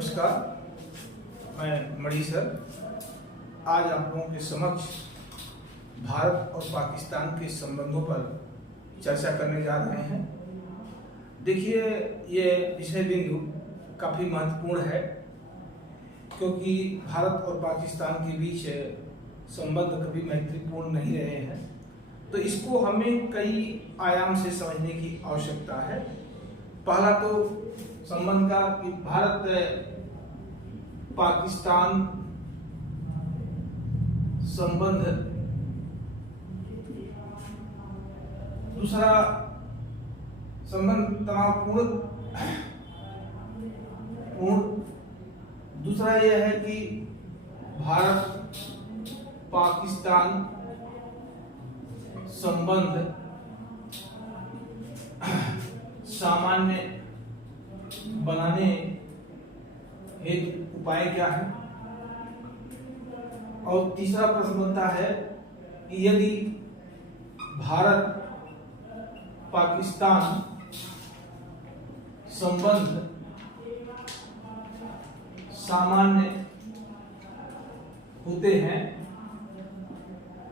नमस्कार, मैं मणि सर आज आप लोगों के समक्ष भारत और पाकिस्तान के संबंधों पर चर्चा करने जा रहे हैं। देखिए, ये विषय बिंदु काफ़ी महत्वपूर्ण है क्योंकि भारत और पाकिस्तान के बीच संबंध कभी मैत्रीपूर्ण नहीं रहे हैं, तो इसको हमें कई आयाम से समझने की आवश्यकता है। पहला तो संबंध का कि भारत पाकिस्तान संबंध, दूसरा संबंध तनावपूर्ण, दूसरा यह है कि भारत पाकिस्तान संबंध सामान्य बनाने हेतु उपाय क्या है। और तीसरा प्रश्न बनता है कि यदि भारत पाकिस्तान संबंध सामान्य होते हैं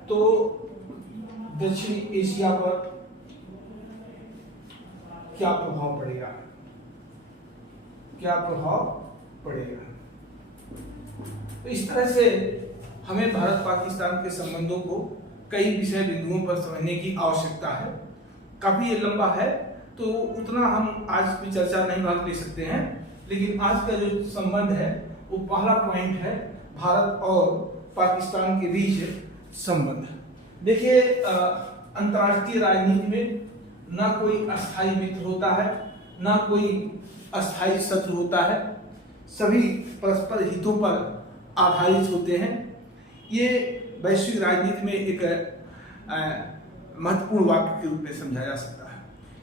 तो दक्षिण एशिया पर क्या प्रभाव पड़ेगा, तो इस तरह से हमें भारत पाकिस्तान के संबंधों को कई विषय बिंदुओं पर समझने की आवश्यकता है। काफी ये लंबा है तो उतना हम आज की चर्चा नहीं भाग ले सकते हैं, लेकिन आज का जो संबंध है वो पहला पॉइंट है भारत और पाकिस्तान के बीच संबंध। देखिए, अंतर्राष्ट्रीय राजनीति में ना कोई अस्थायी मित्र होता है, ना कोई अस्थायी शत्रु होता है, सभी परस्पर हितों पर आधारित होते हैं। ये वैश्विक राजनीति में एक महत्वपूर्ण वाक्य के रूप में समझा जा सकता है।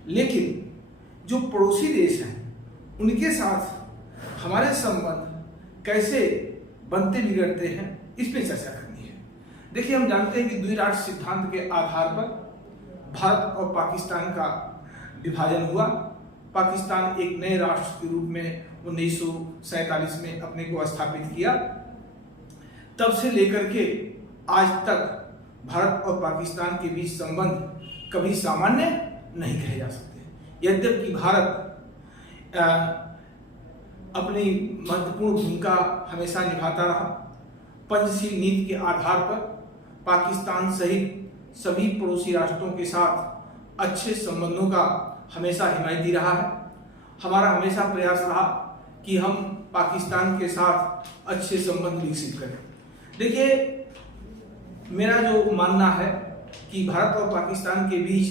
लेकिन जो पड़ोसी देश हैं उनके साथ हमारे संबंध कैसे बनते बिगड़ते हैं, इस पे चर्चा करनी है। देखिए, हम जानते हैं कि द्विराष्ट्र सिद्धांत के आधार पर भारत और पाकिस्तान का विभाजन हुआ। पाकिस्तान एक नए राष्ट्र के रूप में 1947 में अपने को स्थापित किया। तब से लेकर के आज तक भारत और पाकिस्तान के बीच संबंध कभी सामान्य नहीं कहे जा सकते। यद्यपि भारत अपनी महत्वपूर्ण भूमिका हमेशा निभाता रहा। पंचशील नीति के आधार पर पाकिस्तान सहित सभी पड़ोसी राष्ट्रों के साथ अच्छे संबंधों का हमेशा हिमायती रहा है। हमारा हमेशा प्रयास रहा कि हम पाकिस्तान के साथ अच्छे संबंध विकसित करें। देखिए, मेरा जो मानना है कि भारत और पाकिस्तान के बीच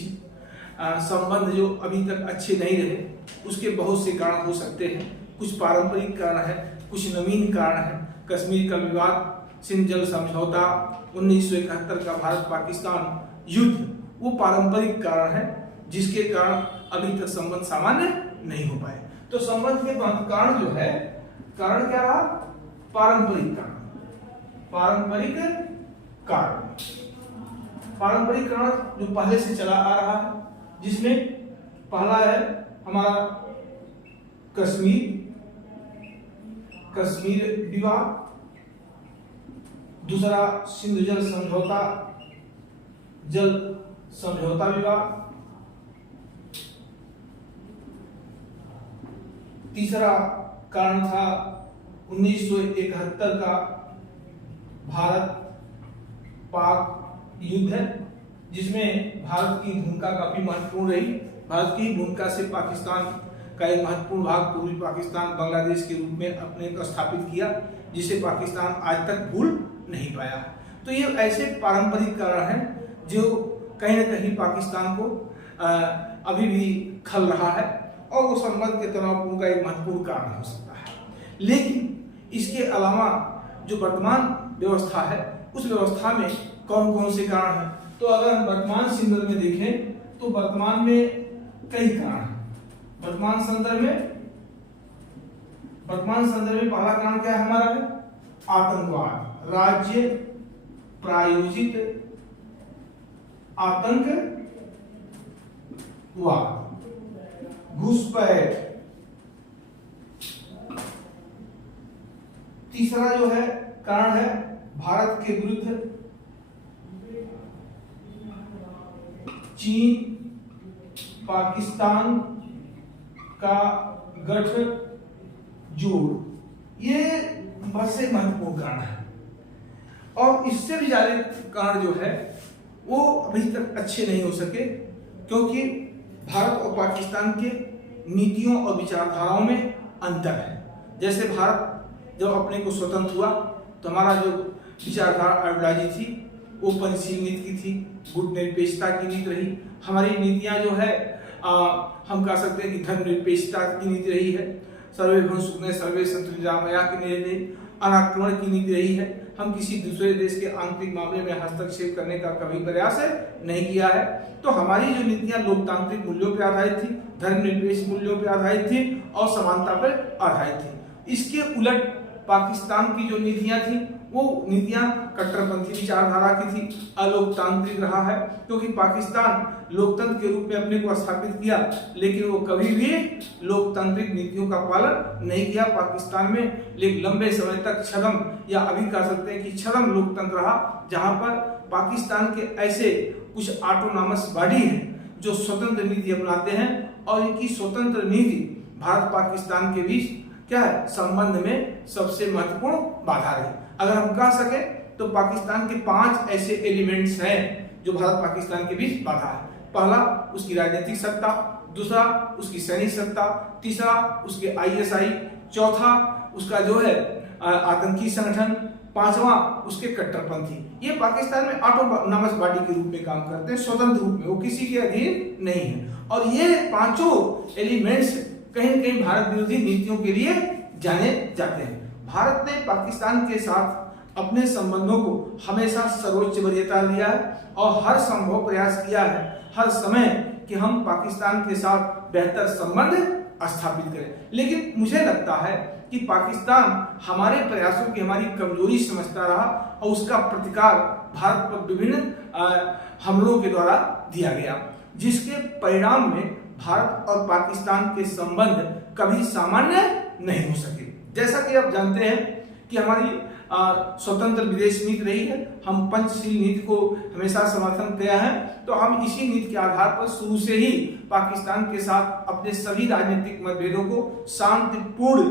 संबंध जो अभी तक अच्छे नहीं रहे, उसके बहुत से कारण हो सकते हैं। कुछ पारंपरिक कारण है, कुछ नवीन कारण है। कश्मीर का विवाद, सिंध जल समझौता, 1971 का भारत पाकिस्तान युद्ध, वो पारंपरिक कारण है जिसके कारण अभी तक संबंध सामान्य नहीं हो पाए। तो संबंध के कारण जो है, कारण क्या रहा? पारंपरिक कारण। पारंपरिक कारण जो पहले से चला आ रहा है, जिसमें पहला है हमारा कश्मीर विवाद, दूसरा सिंधु जल समझौता विवाद, तीसरा कारण था 1971 का भारत पाक युद्ध, जिसमें भारत की भूमिका काफी महत्वपूर्ण रही। भारत की भूमिका से पाकिस्तान का एक महत्वपूर्ण भाग पूर्वी पाकिस्तान बांग्लादेश के रूप में अपने को स्थापित किया, जिसे पाकिस्तान आज तक भूल नहीं पाया। तो ये ऐसे पारंपरिक कारण हैं जो कहीं न कहीं पाकिस्तान को अभी भी खल रहा है और वो संबंध के तनावपूर्ण का एक महत्वपूर्ण कारण हो सकता है। लेकिन इसके अलावा जो वर्तमान व्यवस्था है, उस व्यवस्था में कौन कौन से कारण हैं, तो अगर हम वर्तमान संदर्भ में देखें तो वर्तमान में कई कारण हैं। वर्तमान संदर्भ में पहला कारण क्या है हमारा? है आतंकवाद, राज्य प्रायोजित आतंकवाद, घुसपैठ, तीसरा जो है कारण है भारत के विरुद्ध चीन पाकिस्तान का गठजोड़, ये बहुत से महत्वपूर्ण कारण है। और इससे भी ज्यादा कारण जो है वो अभी तक अच्छे नहीं हो सके, क्योंकि भारत और पाकिस्तान के नीतियों और विचारधाराओं में अंतर है। जैसे भारत जब अपने को स्वतंत्र हुआ तो हमारा जो विचारधारा आइडियोलॉजी थी वो पंचशील नीति की थी, गुटनिरपेक्षता की नीति रही। हमारी नीतियां जो है हम कह सकते हैं कि धर्मनिरपेक्षता की नीति रही है, सर्वे भवन सुखने सर्वे संतु निरामया की नीति रही, अनाक्रमण की नीति रही है। हम किसी दूसरे देश के आंतरिक मामले में हस्तक्षेप करने का कभी प्रयास नहीं किया है। तो हमारी जो नीतियां लोकतांत्रिक मूल्यों पर आधारित थी, धर्मनिरपेक्ष मूल्यों पर आधारित थी और समानता पर आधारित थी। इसके उलट पाकिस्तान की जो नीतियां थी वो नीतियां कट्टरपंथी विचारधारा की थी, अलोकतांत्रिक रहा है। क्योंकि पाकिस्तान लोकतंत्र के रूप में अपने को स्थापित किया, लेकिन वो कभी भी लोकतांत्रिक नीतियों का पालन नहीं किया। पाकिस्तान में एक लंबे समय तक छद्म, या अभी कह सकते हैं कि छद्म लोकतंत्र रहा, जहां पर पाकिस्तान के ऐसे कुछ ऑटोनॉमस बॉडी हैं जो स्वतंत्र नीति अपनाते हैं, और इनकी स्वतंत्र नीति भारत पाकिस्तान के बीच क्या है, संबंध में सबसे महत्वपूर्ण बाधा रही। अगर हम कह सके तो पाकिस्तान के 5 ऐसे एलिमेंट्स हैं जो भारत पाकिस्तान के बीच बाधा है। पहला उसकी राजनीतिक सत्ता, दूसरा उसकी सैनिक सत्ता, तीसरा उसके ISI, चौथा उसका जो है आतंकी संगठन, पांचवा उसके कट्टरपंथी। ये पाकिस्तान में ऑटोनॉमस बॉडी के रूप में काम करते हैं, स्वतंत्र रूप में, वो किसी के अधीन नहीं है। और ये पांचों एलिमेंट्स कहीं न कहीं भारत विरोधी नीतियों के लिए जाने जाते हैं। भारत ने पाकिस्तान के साथ अपने संबंधों को हमेशा सर्वोच्च वरीयता दिया है और हर संभव प्रयास किया है हर समय कि हम पाकिस्तान के साथ बेहतर संबंध स्थापित करें। लेकिन मुझे लगता है कि पाकिस्तान हमारे प्रयासों की हमारी कमजोरी समझता रहा और उसका प्रतिकार भारत पर विभिन्न हमलों के द्वारा दिया गया, जिसके परिणाम में भारत और पाकिस्तान के संबंध कभी सामान्य नहीं हो सके। जैसा कि आप जानते हैं कि हमारी स्वतंत्र विदेश नीति रही है, हम पंचशील नीति को हमेशा समर्थन किया है। तो हम इसी नीति के आधार पर शुरू से ही पाकिस्तान के साथ अपने सभी राजनीतिक मतभेदों को शांतिपूर्ण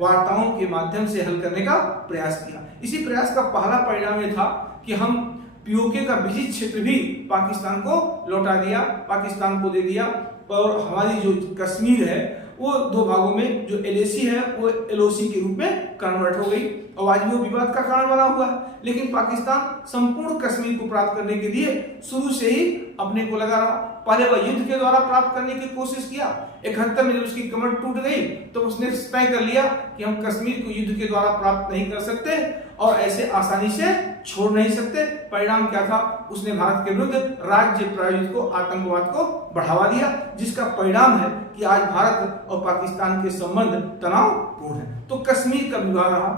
वार्ताओं के माध्यम से हल करने का प्रयास किया। इसी प्रयास का पहला परिणाम यह था कि हम POK का विजित क्षेत्र भी पाकिस्तान को लौटा दिया, पाकिस्तान को दे दिया। और हमारी जो कश्मीर है वो 2 भागों में, जो LAC है वो LOC के रूप में कन्वर्ट हो गई और आज भी वो विवाद का कारण बना हुआ है। लेकिन पाकिस्तान संपूर्ण कश्मीर को प्राप्त करने के लिए शुरू से ही अपने को लगा रहा। पहले वह युद्ध के द्वारा प्राप्त करने की कोशिश किया, 71 में जब उसकी कमर टूट गई तो उसने तय कर लिया कि हम कश्मीर को युद्ध के द्वारा प्राप्त नहीं कर सकते और ऐसे आसानी से छोड़ नहीं सकते। परिणाम क्या था, उसने भारत के विरुद्ध राज्य प्रायोजित को आतंकवाद को बढ़ावा दिया, जिसका परिणाम है कि आज भारत और पाकिस्तान के संबंध तनावपूर्ण है। तो कश्मीर का विवाद रहा।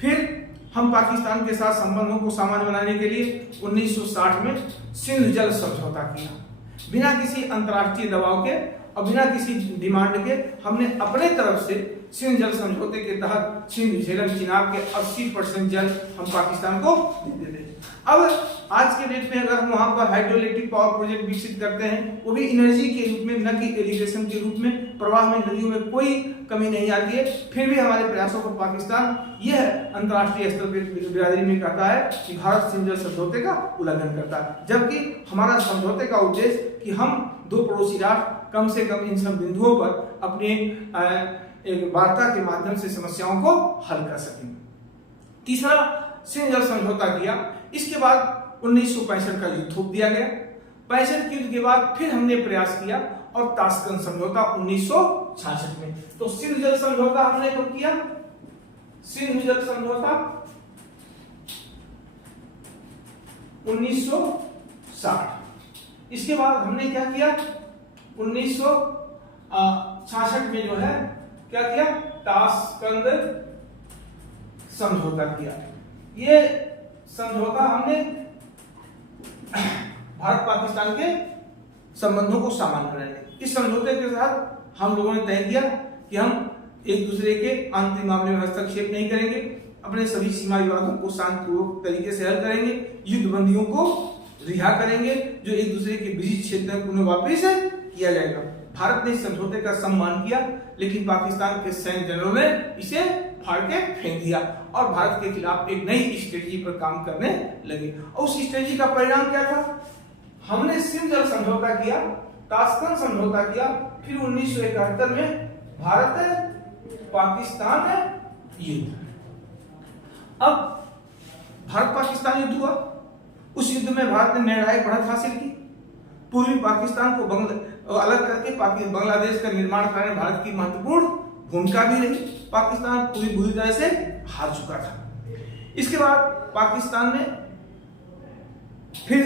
फिर हम पाकिस्तान के साथ संबंधों को सामान्य बनाने के लिए 1960 में सिंध जल समझौता किया। बिना किसी अंतर्राष्ट्रीय दबाव के और बिना किसी डिमांड के हमने अपने तरफ से सिंध जल समझौते के तहत सिंध झेलम चिनाब के 80% जल हम पाकिस्तान को देते थे। अब आज के डेट में अगर हम वहां पर हाइड्रोइलेक्ट्रिक पावर प्रोजेक्ट विकसित करते हैं, वो भी एनर्जी के रूप में, न कि इरिगेशन के रूप में, प्रवाह में नदियों में कोई कमी नहीं आती है, फिर भी हमारे प्रयासों पर पाकिस्तान यह अंतर्राष्ट्रीय स्तर पर बिरादरी में कहता है कि भारत सिंध जल समझौते का उल्लंघन करता है। जबकि हमारा समझौते का उद्देश्य कि हम 2 पड़ोसी राष्ट्र कम से कम इन सब बिंदुओं पर अपने एक वार्ता के माध्यम से समस्याओं को हल कर सकें। तीसरा, सिंध जल समझौता किया। इसके बाद 1965 का युद्ध थोप दिया गया। 65 के युद्ध के बाद फिर हमने प्रयास किया और ताशकंद समझौता 1966 में। तो सिंध जल समझौता हमने कब किया? सिंध जल समझौता 1960। इसके बाद हमने क्या किया? 1966 में जो है क्या किया? ताशकंद समझौता किया। ये समझौता हमने भारत पाकिस्तान के संबंधों को सामान्य बनाने, इस समझौते के साथ हम लोगों ने तय किया कि हम एक दूसरे के आंतरिक मामले में हस्तक्षेप नहीं करेंगे, अपने सभी सीमा विवादों को शांतिपूर्वक तरीके से हल करेंगे, युद्ध बंदियों को रिहा करेंगे, जो एक दूसरे के बीच क्षेत्र में उन्हें वापस किया जाएगा। भारत ने इस समझौते का सम्मान किया, लेकिन पाकिस्तान के सैन्य जनरलों ने इसे फाड़ के फेंक दिया और भारत के खिलाफ एक नई स्ट्रेटजी पर काम करने लगे। और उस स्ट्रेटजी का परिणाम क्या था? हमने सिंध जल समझौता किया, ताशकंद समझौता किया, फिर 1971 में भारत पाकिस्तान युद्ध। अब भारत पाकिस्तान युद्ध हुआ, उस युद्ध में भारत ने निर्णायक बढ़त हासिल की। पूर्वी पाकिस्तान को अलग करके बांग्लादेश का निर्माण करने में भारत की महत्वपूर्ण भूमिका भी रही। पाकिस्तान पूरी तरह से हार चुका था। इसके बाद पाकिस्तान ने फिर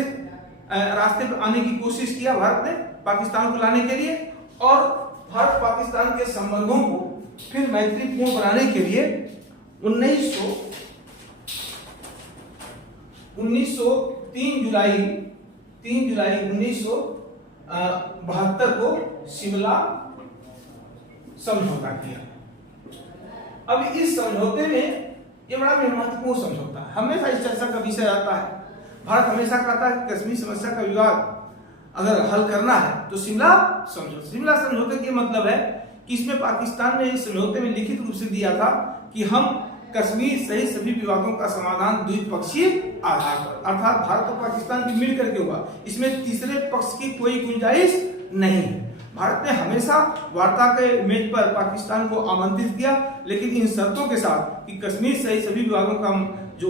रास्ते पर आने की कोशिश किया, भारत ने पाकिस्तान को लाने के लिए, और भारत पाकिस्तान के संबंधों को फिर मैत्रीपूर्ण बनाने के लिए 3 जुलाई 1972 को शिमला समझौता किया। अब इस समझौते में ये बड़ा महत्वपूर्ण समझौता है, हमेशा इस चर्चा का विषय आता है। भारत हमेशा कहता है कि कश्मीर समस्या का विवाद अगर हल करना है तो शिमला समझौते के मतलब है कि इसमें पाकिस्तान ने इस समझौते में लिखित रूप से दिया था कि हम कश्मीर सहित सभी विवादों का समाधान द्विपक्षीय आधार पर, अर्थात भारत और पाकिस्तान की मिलकर के होगा, इसमें तीसरे पक्ष की कोई गुंजाइश नहीं है। भारत ने हमेशा वार्ता के मेज पर पाकिस्तान को आमंत्रित किया, लेकिन इन शर्तों के साथ कि कश्मीर सहित सभी विवादों का जो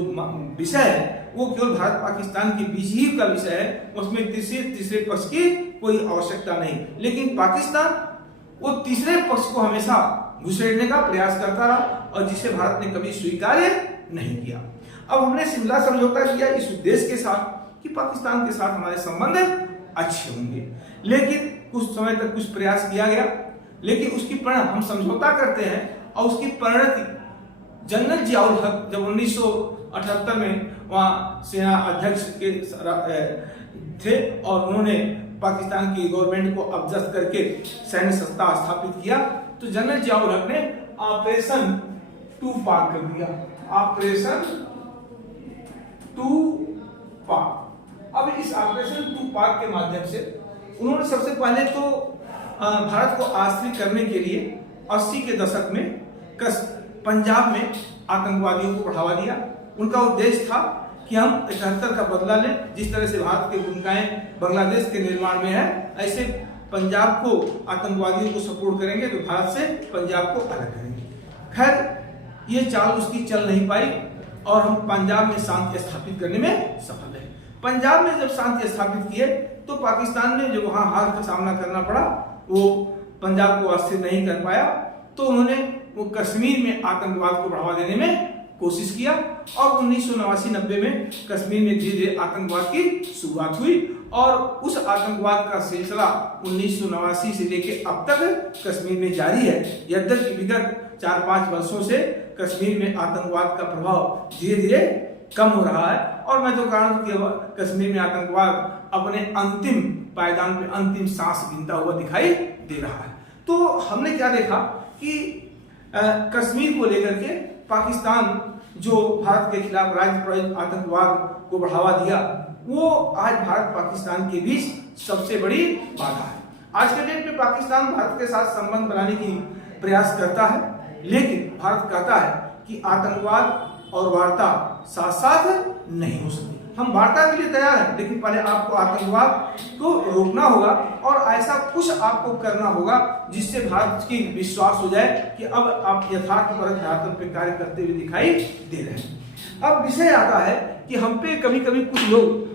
विषय है वो केवल भारत पाकिस्तान के बीच ही का विषय है, उसमें तीसरे पक्ष की कोई आवश्यकता नहीं। लेकिन पाकिस्तान वो तीसरे पक्ष को हमेशा घुसेड़ने का प्रयास करता रहा और जिसे भारत ने कभी स्वीकार्य नहीं किया। अब हमने शिमला समझौता किया इस उद्देश्य के साथ कि पाकिस्तान के साथ हमारे संबंध अच्छे होंगे, लेकिन कुछ समय तक कुछ प्रयास किया गया, लेकिन उसकी परिणाम हम समझौता करते हैं और उसकी परिणति जनरल जियाउल हक जब 1978 में वहाँ सेना अध्यक्ष के थे और उन्होंने पाकिस्तान की गवर्नमेंट को अबजद करके सैन्य सत्ता स्थापित किया, तो जनरल जियाउल हक ने ऑपरेशन 2 पाक कर दिया, ऑपरेशन 2 पाक। अब इस ऑपरेशन 2 पाक के माध्यम से उन्होंने सबसे पहले तो भारत को आश्रित करने के लिए 80 के दशक में पंजाब में आतंकवादियों को बढ़ावा दिया। उनका उद्देश्य था कि हम 71 का बदला लें, जिस तरह से भारत की भूमिकाएं बांग्लादेश के निर्माण में है, ऐसे पंजाब को आतंकवादियों को सपोर्ट करेंगे तो भारत से पंजाब को अलग करेंगे। खैर ये चाल उसकी चल नहीं पाई और हम पंजाब में शांति स्थापित करने में सफल रहे। पंजाब में जब शांति स्थापित किए तो पाकिस्तान ने जो वहां हार का सामना करना पड़ा, वो पंजाब को अस्थिर नहीं कर पाया, तो उन्होंने वो कश्मीर में आतंकवाद को बढ़ावा देने में कोशिश किया और 1989-90 में कश्मीर में धीरे धीरे आतंकवाद की शुरुआत हुई और उस आतंकवाद का सिलसिला 1989 से लेकर अब तक कश्मीर में जारी है। यद्यपि विगत 4-5 वर्षों से कश्मीर में आतंकवाद का प्रभाव धीरे धीरे कम हो रहा है और मैं तो कहूं कि कश्मीर में आतंकवाद अपने अंतिम पायदान पे अंतिम सांस गिनता हुआ दिखाई दे रहा है। तो हमने क्या देखा कि कश्मीर को लेकर के पाकिस्तान जो भारत के खिलाफ राज्य प्रायोजित आतंकवाद को बढ़ावा दिया, वो आज भारत पाकिस्तान के बीच सबसे बड़ी बाधा है। आज के डेट में पाकिस्तान भारत के साथ संबंध बनाने की प्रयास करता है, लेकिन भारत कहता है कि आतंकवाद और वार्ता साथ साथ नहीं हो सकती। हम वार्ता के लिए तैयार हैं, लेकिन पहले आपको आतंकवाद को रोकना होगा और ऐसा कुछ आपको करना होगा जिससे भारत की विश्वास हो जाए कि अब आप यथार्थपरक आधार पर कार्य करते हुए दिखाई दे रहे हैं। अब विषय आता है कि हम पे कभी कभी कुछ लोग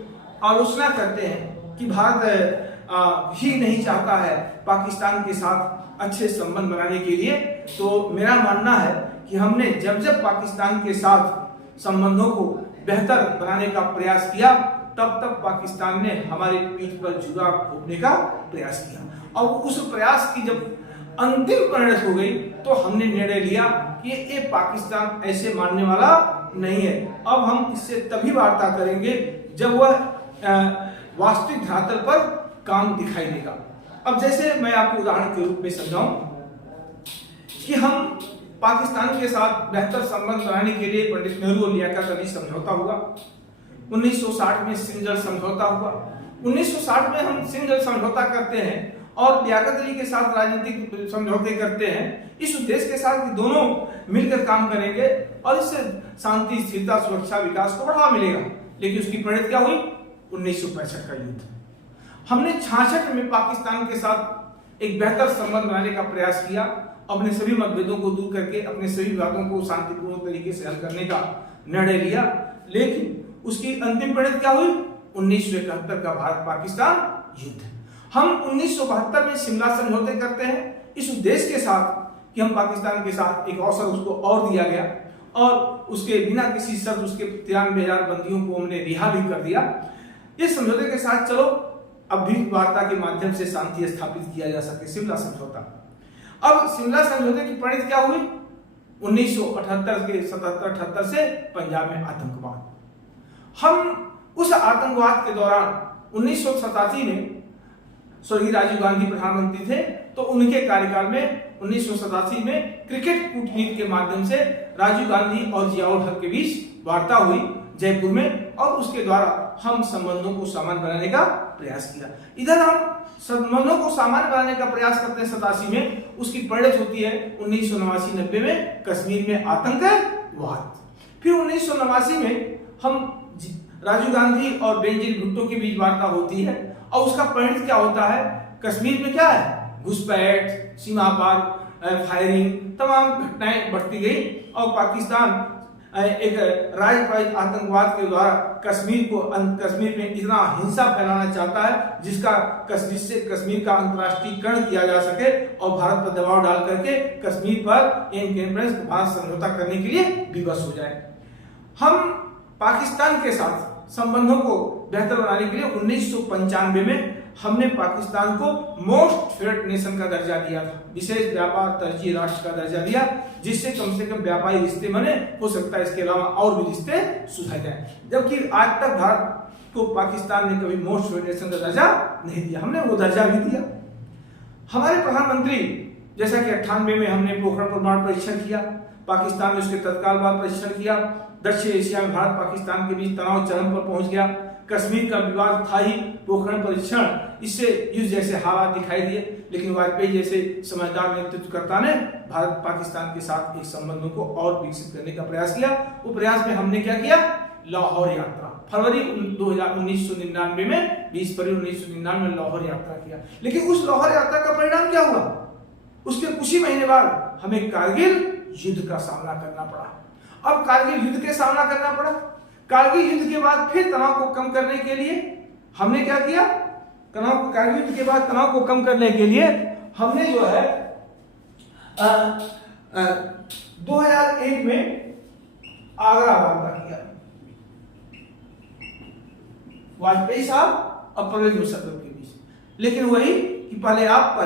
आलोचना करते हैं कि भारत ही नहीं चाहता है पाकिस्तान के साथ अच्छे संबंध बनाने के लिए। तो मेरा मानना है कि हमने जब पाकिस्तान के साथ संबंधों को बेहतर बनाने का प्रयास किया, तब तक पाकिस्तान ने हमारे पीठ पर जुआ घोंपने का प्रयास किया और उस प्रयास की जब अंतिम परिणति हो गई तो हमने निर्णय लिया कि ये पाकिस्तान ऐसे मानने वाला नहीं है। अब हम इससे तभी वार्ता करेंगे जब वह वास्तविक धरातल पर काम दिखाई देगा। अब जैसे मैं आपको उदाहरण के रूप में समझाऊं कि हम पाकिस्तान के साथ बेहतर संबंध बनाने के लिए पंडित नेहरू और लियाकत अली समझौता हुआ। 1960 में सिंध समझौता हुआ। 1960 में हम सिंध समझौता करते हैं और लियाकत अली के साथ राजनीतिक समझौते करते हैं इस उद्देश्य के साथ कि दोनों मिलकर काम करेंगे और इससे शांति, स्थिरता, सुरक्षा, विकास को बढ़ावा मिलेगा। लेकिन उसकी परिणति क्या हुई? 1965 का युद्ध। हमने 66 में पाकिस्तान के साथ एक बेहतर संबंध बनाने का प्रयास किया, अपने सभी मतभेदों को दूर करके अपने सभी विवादों को शांतिपूर्ण तरीके से हल करने का निर्णय लिया। लेकिन उसकी अंतिम परिणति क्या हुई? 1971 का भारत पाकिस्तान युद्ध। हम 1972 में शिमला समझौते करते हैं इस उद्देश्य के साथ कि हम पाकिस्तान के साथ एक अवसर उसको और दिया गया और उसके बिना किसी शर्त उसके 93,000 बंदियों को हमने रिहा भी कर दिया। इस समझौते के साथ चलो अब भी वार्ता के माध्यम से शांति स्थापित किया जा सके, शिमला समझौता। अब शिमला समझौते की परिणति क्या हुई? 1978 के 77-78 से पंजाब में आतंकवाद। हम उस आतंकवाद के दौरान 1987 में स्वर्गीय राजीव गांधी प्रधानमंत्री थे तो उनके कार्यकाल में 1987 में क्रिकेट कूटनीति के माध्यम से राजीव गांधी और जियाउल हक के बीच वार्ता हुई जयपुर में और उसके द्वारा हम संबंधों को सामान्य बनाने का प्रयास किया। इधर हम संबंधों को सामान्य बनाने का प्रयास करते हैं 87 में, उसकी परिणति होती है 1989-90 में कश्मीर में आतंकवाद। फिर 1989 में हम राजीव गांधी और बेनजीर भुट्टो के बीच वार्ता होती है और उसका परिणति क्या होता है? कश्मीर में क्या है? घुसपैठ, सीमा पार फायरिंग, तमाम घटनाएं बढ़ती गई और पाकिस्तान एक राजपाट आतंकवाद के द्वारा कश्मीर में इतना हिंसा फैलाना चाहता है जिससे कश्मीर का अंतर्राष्ट्रीयकरण किया जा सके और भारत पर दबाव डाल करके कश्मीर पर भारत समझौता करने के लिए विवश हो जाए। हम पाकिस्तान के साथ संबंधों को बेहतर बनाने के लिए 1995 में हमने पाकिस्तान को मोस्ट फेवरेट नेशन का दर्जा दिया था, विशेष व्यापार तरजीह राष्ट्र का दर्जा दिया, जिससे कम से कम व्यापारी रिश्ते बने, हो सकता है इसके अलावा और भी रिश्ते सुधारे जाए। जबकि आज तक भारत को पाकिस्तान ने कभी मोस्ट फेवरेट नेशन का दर्जा नहीं दिया, हमने वो दर्जा भी दिया। हमारे प्रधानमंत्री जैसा कि 98 में हमने पोखरण परमाणु परीक्षण किया, पाकिस्तान ने उसके तत्काल बाद परीक्षण किया। दक्षिण एशिया में भारत पाकिस्तान के बीच तनाव चरम पर पहुंच गया। कश्मीर का विवाद था ही, पोखरण परीक्षण, इससे युद्ध जैसे हालात दिखाई दिए। लेकिन वाजपेयी जैसे समझदार नेतृत्वकर्ता ने भारत पाकिस्तान के साथ एक संबंधों को और विकसित करने का प्रयास किया। वो प्रयास में हमने क्या किया? लाहौर यात्रा, फरवरी 1999 में 20 फरवरी 1999 में लाहौर यात्रा किया। लेकिन उस लाहौर यात्रा का परिणाम क्या हुआ? उसके कुछ ही महीने बाद हमें कारगिल युद्ध का सामना करना पड़ा। अब कारगिल युद्ध के सामना करना पड़ा। कारगिल युद्ध के बाद फिर तनाव को कम करने के लिए हमने क्या किया? कारगिल युद्ध के बाद तनाव को कम करने के लिए हमने जो है 2001 में आगरा वार्ता किया, वाजपेयी साहब और परवेज मुशर्रफ के बीच। लेकिन वही कि पहले आप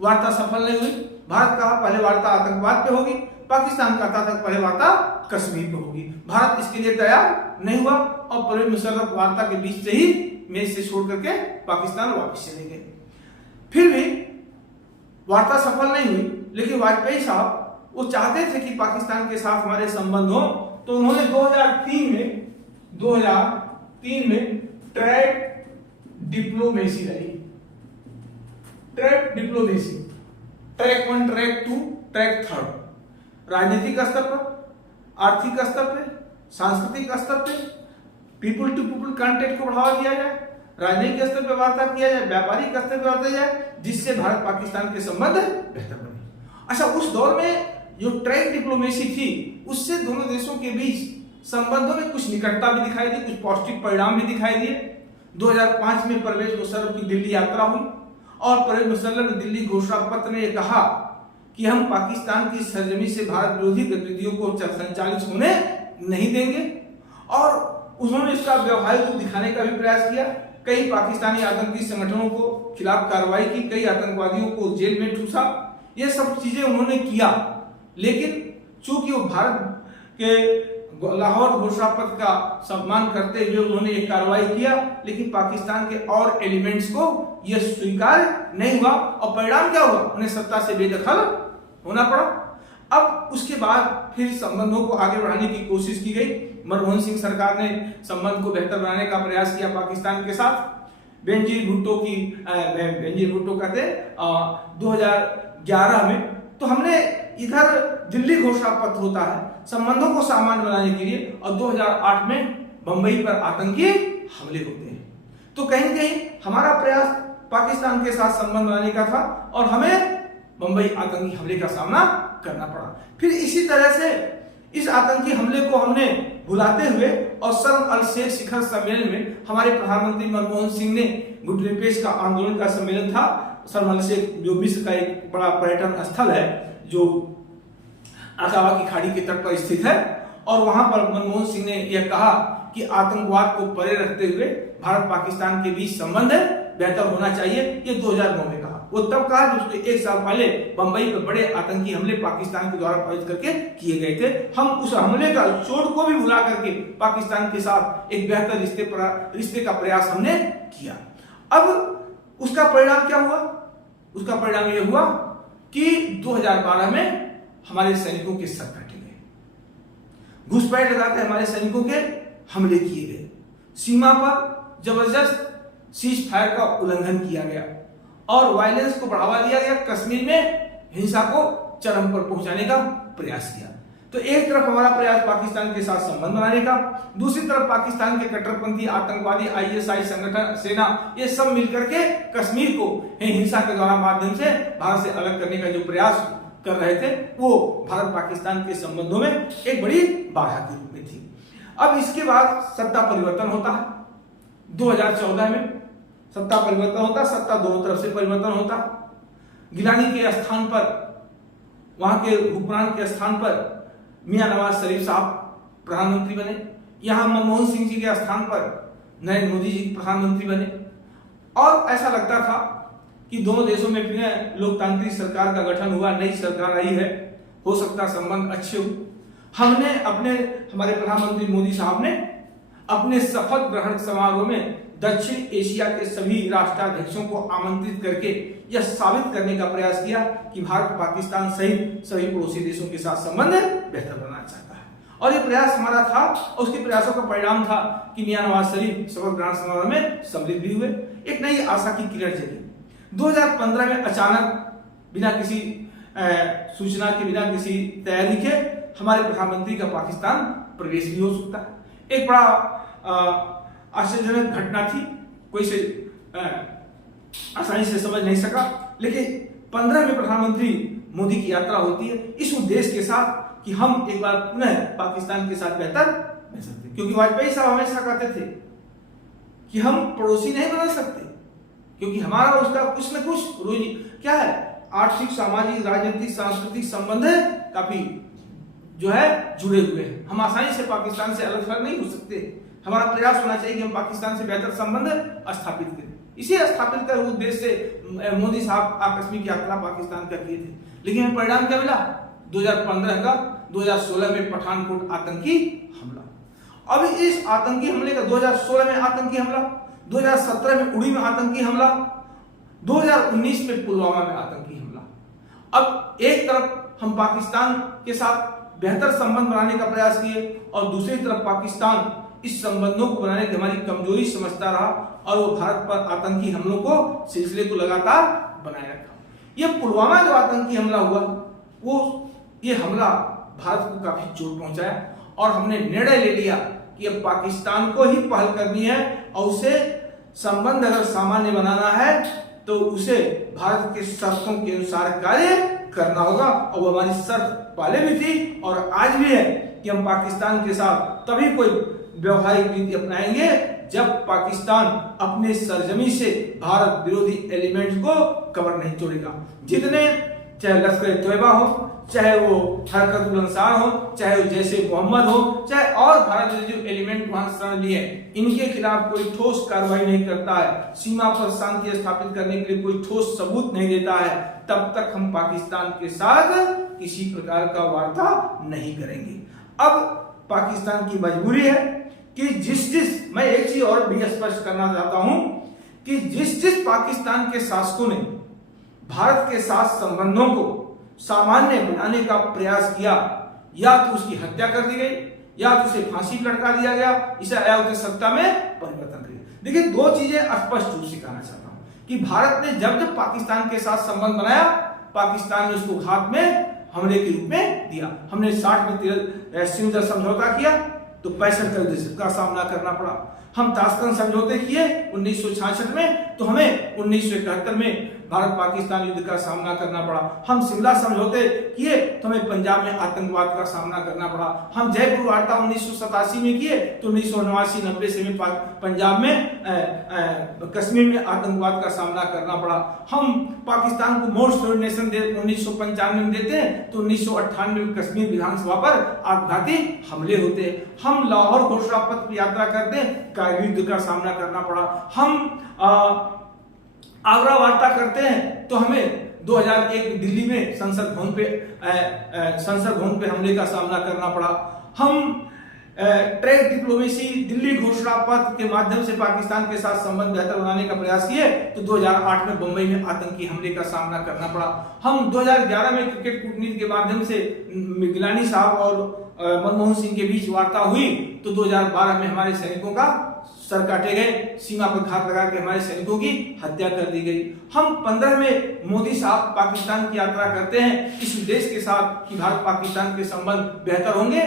वार्ता सफल नहीं हुई। भारत कहा पहले वार्ता आतंकवाद पे होगी, पाकिस्तान कहता था पहले वार्ता कश्मीर पे होगी। भारत इसके लिए तैयार नहीं हुआ और परवेज मुशर्रफ वार्ता के बीच से ही मेज से छोड़ करके पाकिस्तान वापस चले गए। फिर भी वार्ता सफल नहीं हुई। लेकिन वाजपेयी साहब वो चाहते थे कि पाकिस्तान के साथ हमारे संबंध हो, तो उन्होंने 2003 में ट्रैक डिप्लोमेसी लाई। Track diplomacy, track 1, track 2, track 3, राजनीतिक स्तर पर, आर्थिक स्तर पर, सांस्कृतिक स्तर पर, पीपल टू पीपल कांटेक्ट को बढ़ावा दिया जाए, राजनीतिक स्तर पर वार्ता किया जाए, व्यापारिक स्तर पर वार्ता जाए, जिससे भारत पाकिस्तान के संबंध बेहतर बने। अच्छा, उस दौर में जो ट्रैक डिप्लोमेसी थी उससे दोनों देशों के बीच संबंधों में कुछ निकटता भी दिखाई दी, कुछ पौष्टिक परिणाम भी दिखाई दिए। 2005 में परवेज मुशर्रफ की दिल्ली यात्रा हुई और परवेज मुशर्रफ ने दिल्ली घोषणा पत्र में कहा कि हम पाकिस्तान की सरजमी से भारत विरोधी गतिविधियों को संचालित होने नहीं देंगे और उन्होंने इसका व्यवहारिक रूप दिखाने का भी प्रयास किया। कई पाकिस्तानी आतंकी संगठनों को खिलाफ कार्रवाई की, कई आतंकवादियों को जेल में ठूसा, ये सब चीजें उन्होंने किया। लेकिन चूंकि वो भारत के लाहौर घोषणा पत्र का सम्मान करते हुए उन्होंने एक कार्रवाई किया, लेकिन पाकिस्तान के और एलिमेंट्स को यह स्वीकार नहीं हुआ और परिणाम क्या हुआ? उन्हें सत्ता से बेदखल होना पड़ा। अब उसके बाद फिर संबंधों को आगे बढ़ाने की कोशिश की गई। मनमोहन सिंह सरकार ने संबंध को बेहतर बनाने का प्रयास किया पाकिस्तान के साथ। बेनजीर भुट्टो कहते 2011 में तो हमने इधर दिल्ली घोषणा पत्र होता है संबंधों को सामान्य बनाने के लिए, और 2008 में बंबई पर आतंकी हमले होते हैं। तो कहीं न कहीं हमारा प्रयास पाकिस्तान के साथ संबंध बनाने का था और हमें बंबई आतंकी हमले का सामना करना पड़ा। फिर इसी तरह से इस आतंकी हमले को हमने भुलाते हुए और शर्म अल शेख शिखर सम्मेलन में हमारे प्रधानमंत्री मनमोहन सिंह ने गुटरेपेश का आंदोलन का सम्मेलन था। शर्म अल शेख जो मिस्र का एक बड़ा पर्यटन स्थल है जो अकाबा की खाड़ी के तट पर स्थित है, और वहां पर मनमोहन सिंह ने यह कहा कि आतंकवाद को परे रखते हुए भारत पाकिस्तान के बीच संबंध बेहतर होना चाहिए। ये 2009 में कहा। वो तब कहा जब उसके एक साल पहले बंबई पर बड़े आतंकी हमले पाकिस्तान के द्वारा प्रायोजित करके किए गए थे। हम उस हमले का चोट को भी भुला करके पाकिस्तान के साथ एक बेहतर रिश्ते का प्रयास हमने किया। अब उसका परिणाम क्या हुआ? उसका परिणाम यह हुआ कि 2012 में हमारे सैनिकों के सर काटे गए, घुसपैठ लगाकर हमारे सैनिकों के हमले किए गए, सीमा पर जबरदस्त सीज फायर का उल्लंघन किया गया और वायलेंस को बढ़ावा दिया गया। कश्मीर में हिंसा को चरम पर पहुंचाने का प्रयास किया। तो एक तरफ हमारा प्रयास पाकिस्तान के साथ संबंध बनाने का, दूसरी तरफ पाकिस्तान के कट्टरपंथी आतंकवादी ISI संगठन, सेना, ये सब मिलकर के कश्मीर को हिंसा के द्वारा माध्यम से भारत से अलग करने का जो प्रयास कर रहे थे वो भारत पाकिस्तान के संबंधों में एक बड़ी बाधा के रूप में थी। अब इसके बाद सत्ता परिवर्तन होता है। 2014 में सत्ता परिवर्तन होता, सत्ता दोनों तरफ से परिवर्तन होता। गिलानी के स्थान पर, वहां के हुक्मरान के स्थान पर मियां नवाज शरीफ साहब प्रधानमंत्री बने। यहां मनमोहन सिंह जी के स्थान पर नरेंद्र मोदी जी प्रधानमंत्री बने, और ऐसा लगता था कि दोनों देशों में लोकतांत्रिक सरकार का गठन हुआ, नई सरकार आई है, हो सकता संबंध अच्छे हो। हमारे प्रधानमंत्री मोदी साहब ने अपने शपथ ग्रहण समारोह में दक्षिण एशिया के सभी राष्ट्राध्यक्षों को आमंत्रित करके यह साबित करने का प्रयास किया कि भारत पाकिस्तान सहित सभी पड़ोसी देशों के साथ संबंध बेहतर बनाना चाहता है। और ये प्रयास हमारा था, और उसके प्रयासों का परिणाम था कि मियां नवाज शरीफ शपथ ग्रहण समारोह में सम्मिलित भी हुए। एक नई आशा की किरण जगी। 2015 में अचानक बिना किसी सूचना के, बिना किसी तैयारी के हमारे प्रधानमंत्री का पाकिस्तान प्रवेश भी हो सकता है। एक बड़ा आश्चर्यजनक घटना थी, कोई से आसानी से समझ नहीं सका। लेकिन 15 में प्रधानमंत्री मोदी की यात्रा होती है इस उद्देश्य के साथ कि हम एक बार पुनः पाकिस्तान के साथ बेहतर बन सकते, क्योंकि वाजपेयी साहब हमेशा कहते थे कि हम पड़ोसी नहीं बना सकते, क्योंकि हमारा उसका कुछ न कुछ रोज क्या है, आर्थिक, सामाजिक, राजनीतिक, सांस्कृतिक संबंध काफी जो है जुड़े हुए हैं। हम आसानी से पाकिस्तान से अलग थलग नहीं हो सकते। हमारा प्रयास होना चाहिए कि हम पाकिस्तान से बेहतर संबंध स्थापित करें। इसे स्थापित कर उद्देश्य से मोदी साहब आकस्मिक यात्रा पाकिस्तान का किए थे। लेकिन परिणाम क्या मिला? 2015 का 2016 में पठानकोट आतंकी हमला। अब इस आतंकी हमले का 2016 में आतंकी हमला, 2017 में उड़ी में आतंकी हमला, 2019 में पुलवामा में आतंकी हमला। अब एक तरफ हम पाकिस्तान के साथ बेहतर संबंध बनाने का प्रयास किए और दूसरी तरफ पाकिस्तान इस संबंधों को बनाने की हमारी कमजोरी समझता रहा और वो भारत पर आतंकी हमलों को सिलसिले को लगातार बनाए रखा। यह पुलवामा जो आतंकी हमला हुआ, वो ये हमला भारत को काफी चोट पहुंचाया और हमने निर्णय ले लिया कि अब पाकिस्तान को ही पहल करनी है और उसे संबंध अगर सामान्य बनाना है तो उसे भारत के शर्तों के अनुसार कार्य करना होगा। और वो हमारी शर्त पहले भी थी और आज भी है कि हम पाकिस्तान के साथ तभी कोई व्यवहारिक नीति अपनाएंगे जब पाकिस्तान अपने सरजमी से भारत विरोधी एलिमेंट्स को कमर नहीं तोड़ेगा। जितने, चाहे लश्कर तोयबा हो, चाहे वो हरकत अंसार हो, चाहे वो जैसे मोहम्मद हो, चाहे और भारत विरोधी जो एलिमेंट वहां शरण लिए, इनके खिलाफ कोई ठोस कार्रवाई नहीं करता है, सीमा पर शांति स्थापित करने के लिए कोई ठोस सबूत नहीं देता है, तब तक हम पाकिस्तान के साथ किसी प्रकार का वार्ता नहीं करेंगे। अब पाकिस्तान की मजबूरी है कि मैं एक चीज और भी स्पष्ट करना चाहता हूं कि जिस पाकिस्तान के शासकों ने भारत के साथ संबंधों को सामान्य बनाने का प्रयास किया, या तो उसकी हत्या कर दी गई, या तो उसे फांसी पर लटका दिया गया, इसे अयोध्या सत्ता में परिवर्तन कर दिया। देखिए, दो चीजें स्पष्ट रूप से कहना चाहता हूं कि भारत ने जब जब पाकिस्तान के साथ संबंध बनाया, पाकिस्तान ने उसको घात में हमले के रूप में दिया। हमने 60 में सिंधु समझौता किया तो 65 का सामना करना पड़ा। हम ताशकंद समझौते किए 1966 में, तो हमें 1971 में भारत पाकिस्तान युद्ध का सामना करना पड़ा। हम शिमला समझौते किए तो हमें पंजाब में आतंकवाद का सामना करना पड़ा। हम जयपुर वार्ता 1987 में किए तो 1989-90 से में पंजाब में कश्मीर में आतंकवाद का सामना करना पड़ा। हम पाकिस्तान को मोस्ट फेवर्ड नेशन 1995 में देते हैं तो 1998 में कश्मीर विधानसभा पर आत्मघाती हमले होते हैं। हम लाहौर घोषणा पत्र की यात्रा करते हैं, कारगिल युद्ध का सामना करना पड़ा। हम आगरा वार्ता करते हैं तो हमें 2001 दिल्ली में संसद भवन पे हमले का सामना करना पड़ा। हम ट्रेड डिप्लोमेसी दिल्ली घोषणा पत्र के माध्यम से पाकिस्तान के साथ संबंध बेहतर बनाने का प्रयास किए तो 2008 में बंबई में आतंकी हमले का सामना करना पड़ा। हम 2011 में क्रिकेट कूटनीति के माध्यम से गिलानी साहब और मनमोहन सिंह के बीच वार्ता हुई तो 2012 में हमारे सैनिकों का सर काटे गए, सीमा पर घात लगा के हमारे सैनिकों की हत्या कर दी गई। हम 15 में मोदी साहब पाकिस्तान की यात्रा करते हैं इस उद्देश्य के साथ कि भारत पाकिस्तान के संबंध बेहतर होंगे,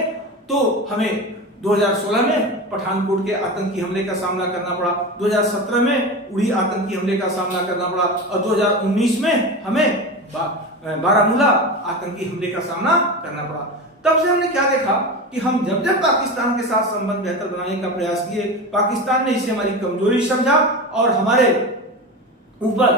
तो हमें 2016 में पठानकोट के आतंकी हमले का सामना करना पड़ा, 2017 में उड़ी आतंकी हमले का सामना करना पड़ा और 2019 में हमें बारामूला आतंकी हमले का सामना करना पड़ा। तब से हमने क्या देखा कि हम जब जब पाकिस्तान के साथ संबंध बेहतर बनाने का प्रयास किए, पाकिस्तान ने इसे हमारी कमजोरी समझा और हमारे ऊपर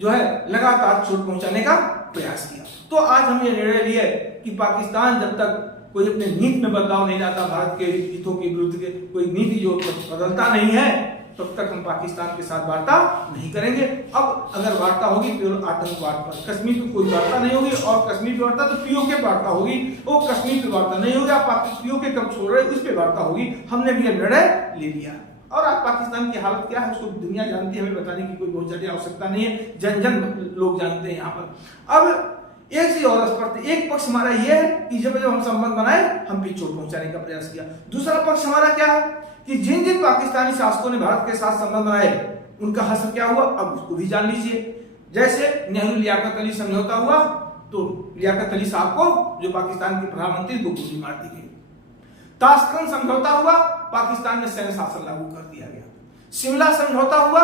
जो है लगातार चोट पहुंचाने का प्रयास किया। तो आज हम ये निर्णय लिए कि पाकिस्तान जब तक कोई अपने नीति में बदलाव नहीं लाता, भारत के हितों के विरुद्ध के कोई नीति जो बदलता नहीं है, तब तक हम पाकिस्तान के साथ वार्ता नहीं करेंगे। अब अगर वार्ता होगी केवल आतंकवाद पर, कश्मीर पर कोई वार्ता नहीं होगी, और कश्मीर की वार्ता तो पीओके वार्ता होगी, वो कश्मीर की वार्ता नहीं होगी। आप पीओके कब छोड़ रहे उस पर वार्ता होगी। हमने भी निर्णय ले लिया और आज पाकिस्तान की हालत क्या है उसको दुनिया जानती है, हमें बताने की कोई बहुत ज्यादा आवश्यकता नहीं है, जन जन लोग जानते हैं यहाँ पर। अब एक चीज और स्पष्ट, एक पक्ष हमारा यह है कि जब हम संबंध बनाए हम भी चोट पहुंचाने का प्रयास किया। दूसरा पक्ष हमारा क्या है कि जिन जिन पाकिस्तानी शासकों ने भारत के साथ संबंध बनाए उनका हश्र क्या हुआ, अब उसको भी जान लीजिए। जैसे नेहरू लियाकत अली समझौता हुआ तो लियाकत अली साहब को, जो पाकिस्तान के प्रधानमंत्री, को गोली मार दी गई। ताशकंद समझौता हुआ, पाकिस्तान में सैन्य शासन लागू कर दिया गया। शिमला समझौता हुआ,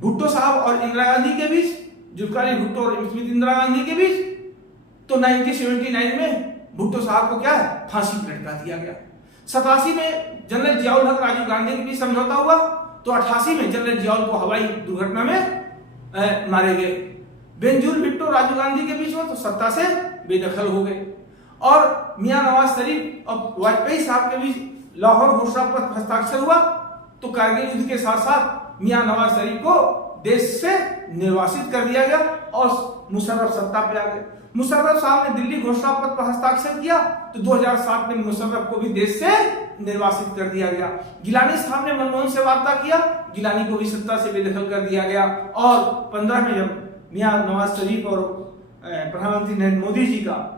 भुट्टो साहब और इंदिरा गांधी के बीच, जुल्फिकार भुट्टो और स्मृति इंदिरा गांधी के बीच, तो 1979 में भुट्टो साहब को क्या है, फांसी पर लटका दिया गया। 87 में जनरल जियाउल हक राजीव गांधी के बीच समझौता हुआ तो 88 में जनरल जियाउल को हवाई दुर्घटना में मारे गए। बेंजीर भुट्टो राजीव गांधी के बीच में तो सत्ता से बेदखल हो गए। और मियां नवाज शरीफ और वाजपेयी साहब के बीच लाहौर घोषणा पत्र हस्ताक्षर हुआ तो कारगिल युद्ध के साथ साथ मियां नवाज शरीफ को देश से निर्वासित कर दिया गया और मुशर्रफ सत्ता पे आ गए। मुशर्रफ साहब ने दिल्ली घोषणा पत्र पर हस्ताक्षर किया तो 2007 में मुशर्रफ को भी देश से निर्वासित कर दिया गया। गिलानी साहब ने मनमोहन से वार्ता किया, गिलानी को भी सत्ता से बेदखल कर दिया गया। और 15 में जब मियां नवाज शरीफ और प्रधानमंत्री नरेंद्र मोदी जी का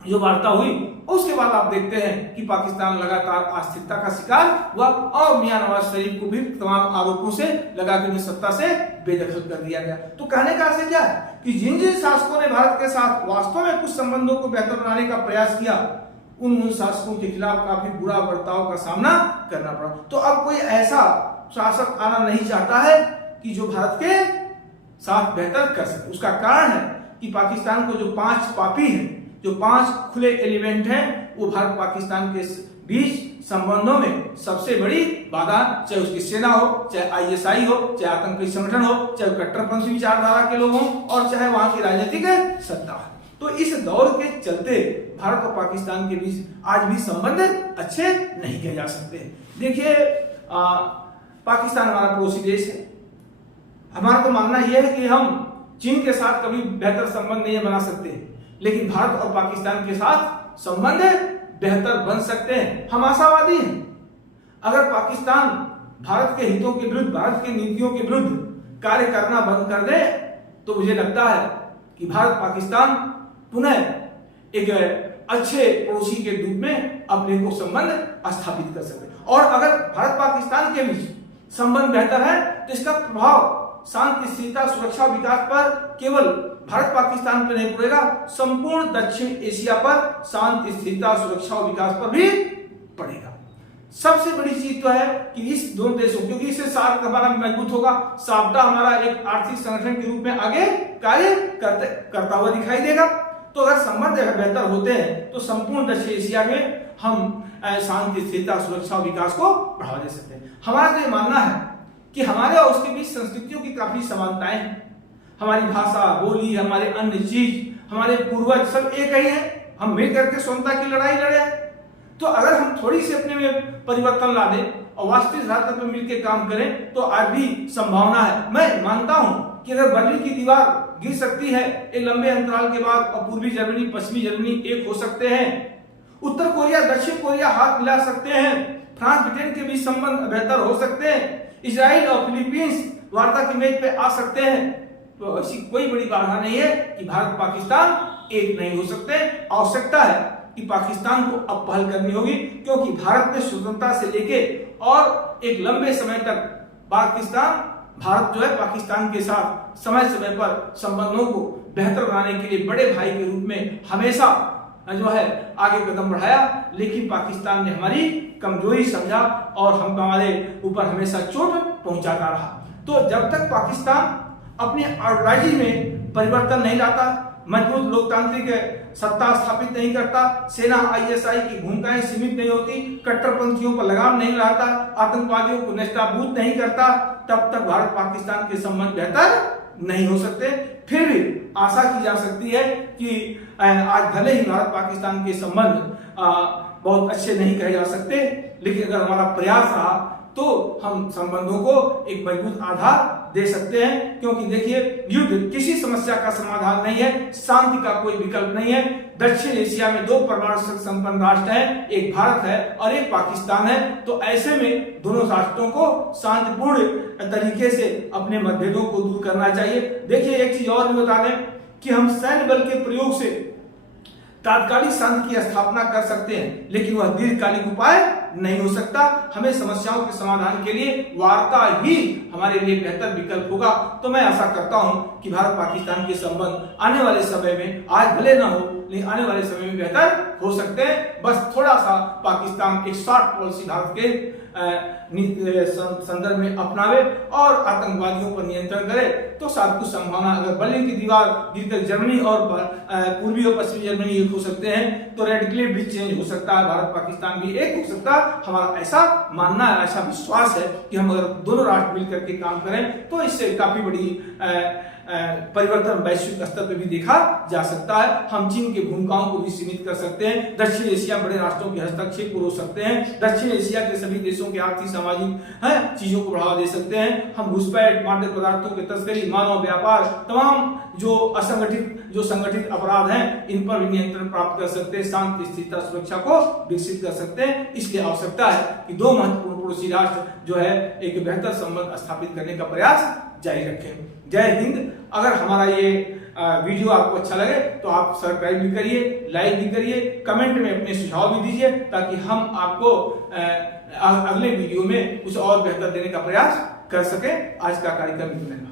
जो वार्ता हुई, उसके बाद आप देखते हैं कि पाकिस्तान लगातार अस्थिरता का शिकार हुआ और मियां नवाज शरीफ को भी तमाम आरोपों से लगा के सत्ता से बेदखल कर दिया गया। तो कहने का अर्थ क्या है कि जिन जिन शासकों ने भारत के साथ वास्तव में कुछ संबंधों को बेहतर बनाने का प्रयास किया, उन शासकों के खिलाफ काफी बुरा बर्ताव का सामना करना पड़ा। तो अब कोई ऐसा शासक आना नहीं चाहता है कि जो भारत के साथ बेहतर कर सके। उसका कारण है कि पाकिस्तान को जो 5 पापी हैं, जो 5 खुले एलिमेंट हैं, वो भारत पाकिस्तान के बीच संबंधों में सबसे बड़ी बाधा, चाहे उसकी सेना हो, चाहे आईएसआई हो, चाहे आतंकी संगठन हो, चाहे कट्टरपंथी विचारधारा के लोग हों और चाहे वहां की राजनीतिक सत्ता हो। तो इस दौर के चलते भारत और पाकिस्तान के बीच आज भी संबंध अच्छे नहीं किए जा सकते। देखिए, पाकिस्तान हमारा पड़ोसी देश है। हमारा तो मानना यह है कि हम चीन के साथ कभी बेहतर संबंध नहीं बना सकते, लेकिन भारत और पाकिस्तान के साथ संबंध बेहतर बन सकते हैं। हम आशावादी हैं। अगर पाकिस्तान भारत के हितों के विरुद्ध, भारत की नीतियों के विरुद्ध कार्य करना बंद कर दे तो मुझे लगता है कि भारत पाकिस्तान पुनः एक अच्छे पड़ोसी के रूप में अपने को संबंध स्थापित कर सके। और अगर भारत पाकिस्तान के बीच संबंध बेहतर है तो इसका प्रभाव शांति, स्थिरता, सुरक्षा, विकास पर केवल भारत पाकिस्तान पर नहीं पड़ेगा, संपूर्ण दक्षिण एशिया पर शांति, स्थिरता, सुरक्षा और विकास पर भी पड़ेगा। सबसे बड़ी चीज तो है कि इस दोनों देशों, क्योंकि इससे सार्क हमारा मजबूत होगा, सार्क हमारा एक आर्थिक संगठन के रूप में आगे कार्य करता हुआ दिखाई देगा। तो अगर संबंध बेहतर होते हैं तो संपूर्ण दक्षिण एशिया में हम शांति, स्थिरता, सुरक्षा और विकास को बढ़ावा दे सकते हैं। हमारा तो ये मानना है कि हमारे और उसके बीच संस्कृतियों की काफी समानताएं हैं। हमारी भाषा, बोली, हमारे अन्य चीज, हमारे पूर्वज सब एक ही है। हम मिल करके स्वतंत्रता की लड़ाई लड़े हैं। तो अगर हम थोड़ी सी अपने में परिवर्तन ला दें और वास्तविक धरातल पर मिलकर काम करें तो आज भी संभावना है। मैं मानता हूं कि अगर बर्लिन की दीवार गिर सकती है एक लंबे अंतराल के बाद और पूर्वी जर्मनी, पश्चिमी जर्मनी एक हो सकते हैं, उत्तर कोरिया, दक्षिण कोरिया हाथ मिला सकते हैं, फ्रांस, ब्रिटेन के बीच संबंध बेहतर हो सकते हैं, इजराइल और फिलीपींस वार्ता की मेज पे आ सकते हैं, तो ऐसी कोई बड़ी बाधा नहीं है कि भारत पाकिस्तान एक नहीं हो सकते। आवश्यकता है कि पाकिस्तान को अब पहल करनी होगी, क्योंकि भारत ने स्वतंत्रता से लेके और एक लंबे समय तक भारत जो है पाकिस्तान के साथ समय समय पर संबंधों को बेहतर बनाने के लिए बड़े भाई के रूप में हमेशा जो है आगे कदम बढ़ाया, लेकिन पाकिस्तान ने हमारी कमजोरी समझा और हमारे ऊपर हमेशा चोट पहुंचाता रहा। तो जब तक पाकिस्तान अपनी आइडियोलॉजी में परिवर्तन नहीं लाता, मजबूत लोकतांत्रिक सत्ता स्थापित नहीं करता, सेना आईएसआई की भूमिकाएं सीमित नहीं होती, कट्टरपंथियों पर लगाम नहीं लगाता, आतंकवादियों को नष्टाभूत नहीं करता, तब तक भारत पाकिस्तान के संबंध बेहतर नहीं हो सकते। फिर भी आशा की जा सकती है कि आज भले ही भारत पाकिस्तान के संबंध बहुत अच्छे नहीं कहे जा सकते, लेकिन अगर हमारा प्रयास रहा तो हम संबंधों को एक मजबूत आधार दे सकते हैं। क्योंकि देखिए, युद्ध किसी समस्या का समाधान नहीं है, शांति का कोई विकल्प नहीं है। दक्षिण एशिया में दो परमाणु शक्ति संपन्न राष्ट्र हैं, एक भारत है और एक पाकिस्तान है। तो ऐसे में दोनों राष्ट्रों को शांतिपूर्ण तरीके से अपने मतभेदों को दूर करना चाहिए। देखिए, एक चीज और भी बता दें कि हम सैन्य बल के प्रयोग से तात्कालिक शांति की स्थापना कर सकते हैं, लेकिन वह दीर्घकालिक उपाय नहीं हो सकता। हमें समस्याओं के समाधान के लिए वार्ता ही हमारे लिए बेहतर विकल्प होगा। तो मैं आशा करता हूं कि भारत पाकिस्तान के संबंध आने वाले समय में, आज भले ना हो लेकिन आने वाले समय में बेहतर हो सकते हैं। बस थोड़ा सा पाकिस्तान एक शॉर्ट पॉलिसी भारत के संदर्भ में अपनावे और आतंकवादियों पर नियंत्रण करे तो शायद कुछ संभावना, अगर बर्लिन की दीवार गिरकर जर्मनी और पूर्वी और पश्चिमी जर्मनी एक हो सकते हैं तो रेडिकली भी चेंज हो सकता है, भारत पाकिस्तान भी एक हो सकता है। हमारा ऐसा मानना है, ऐसा विश्वास है कि हम अगर दोनों राष्ट्र मिलकर के काम करें तो इससे काफी बड़ी परिवर्तन वैश्विक स्तर पर भी देखा जा सकता है। हम चीन की भूमिकाओं को भी सीमित कर सकते हैं, दक्षिण एशिया बड़े राष्ट्रों के हस्तक्षेप को रोक सकते हैं, दक्षिण एशिया के सभी देशों के आर्थिक सामाजिक चीजों को बढ़ावा दे सकते हैं। हम घुसपैठ, मादक पदार्थों की तस्करी, मानव व्यापार, तमाम जो संगठित अपराध हैं इन पर भी नियंत्रण प्राप्त कर सकते हैं, शांति, स्थिरता, सुरक्षा को विकसित कर सकते हैं। इसलिए आवश्यकता है कि दो महत्वपूर्ण पड़ोसी राष्ट्र जो है एक बेहतर संबंध स्थापित करने का प्रयास जारी रखें। जय हिंद। अगर हमारा ये वीडियो आपको अच्छा लगे तो आप सब्सक्राइब भी करिए, लाइक भी करिए, कमेंट में अपने सुझाव भी दीजिए ताकि हम आपको अगले वीडियो में कुछ और बेहतर देने का प्रयास कर सके। आज का कार्यक्रम इतना।